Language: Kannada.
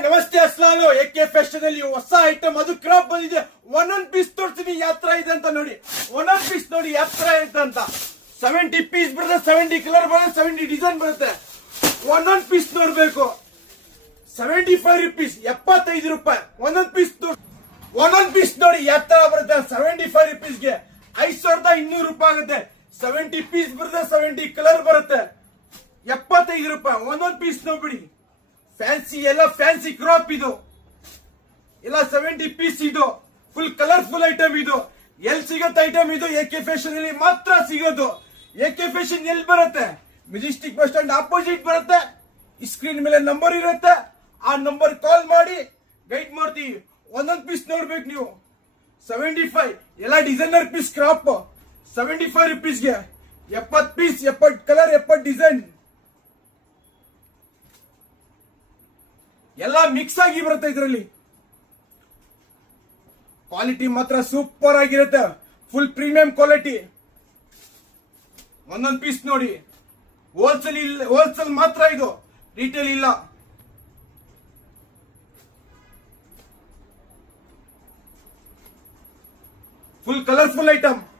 ನಮಸ್ತೆ ಅಸ್ಲಾನು ಎಕೆ ಫ್ಯಾಷನ್ ಅಲ್ಲಿ ಹೊಸ ಐಟಮ್ ಅದು ಕ್ರಾಪ್ ಬಂದಿದೆ. ಒಂದೊಂದ್ ಪೀಸ್ ತೋರಿಸ್ತೀನಿ ಯಾವ ತರ ಇದೆ ಅಂತ ನೋಡಿ. ಒಂದೊಂದ್ ಪೀಸ್ ನೋಡಿ ಯಾವ ತರ ಇದೆ ಅಂತ. 70 ಪೀಸ್ ಬರುತ್ತೆ, 70 ಕಲರ್ ಬರುತ್ತೆ, 70 ಡಿಸೈನ್ ಬರುತ್ತೆ. ಒಂದೊಂದ್ ಪೀಸ್ ನೋಡ್ಬೇಕು. 75 rupees 75 ರೂಪಾಯಿ ಒಂದೊಂದ್ ಪೀಸ್. ಒಂದೊಂದ್ ಪೀಸ್ ನೋಡಿ ಯಾವ ತರ ಬರುತ್ತೆ. 75 rupeesಗೆ 5200 ರೂಪಾಯಿ ಆಗುತ್ತೆ. 70 ಪೀಸ್ ಬರುತ್ತೆ, 70 ಕಲರ್ ಬರುತ್ತೆ. 75 ರೂಪಾಯಿ ಒಂದೊಂದ್ ಪೀಸ್ ನೋಡ್ಬಿಡಿ. ಫ್ಯಾನ್ಸಿ ಎಲ್ಲ ಫ್ಯಾನ್ಸಿ ಕ್ರಾಪ್ ಇದು ಎಲ್ಲ 70 ಪೀಸ್. ಇದು ಫುಲ್ ಕಲರ್ಫುಲ್ ಐಟಮ್. ಇದು ಎಲ್ಲಿ ಸಿಗುತ್ತೆ ಐಟಮ್? ಇದು ಎಕೆ ಫ್ಯಾಷನ್ ಅಲ್ಲಿ ಮಾತ್ರ ಸಿಗೋದು. ಎಕೆ ಫ್ಯಾಷನ್ ಎಲ್ಲಿ ಬರುತ್ತೆ? ಮೆಜೆಸ್ಟಿಕ್ ಬಸ್ ಸ್ಟ್ಯಾಂಡ್ ಆಪೋಸಿಟ್ ಬರುತ್ತೆ. ಸ್ಕ್ರೀನ್ ಮೇಲೆ ನಂಬರ್ ಇರುತ್ತೆ, ಆ ನಂಬರ್ ಕಾಲ್ ಮಾಡಿ ಗೈಡ್ ಮಾಡ್ತೀವಿ. ಒಂದೊಂದ್ ಪೀಸ್ ನೋಡ್ಬೇಕು ನೀವು. 75 ಎಲ್ಲ designer piece crop. 75 rupeesಗೆ 70 piece, 70 colour, 70 design ಎಲ್ಲ ಮಿಕ್ಸ್ ಆಗಿ ಬರುತ್ತೆ. ಇದರಲ್ಲಿ ಕ್ವಾಲಿಟಿ ಮಾತ್ರ ಸೂಪರ್ ಆಗಿರುತ್ತೆ. Full premium quality. ಒಂದೊಂದ್ ಪೀಸ್ ನೋಡಿ. ಹೋಲ್ಸೇಲ್ ಮಾತ್ರ ಇದು, ರಿಟೇಲ್ ಇಲ್ಲ. Full colourful item.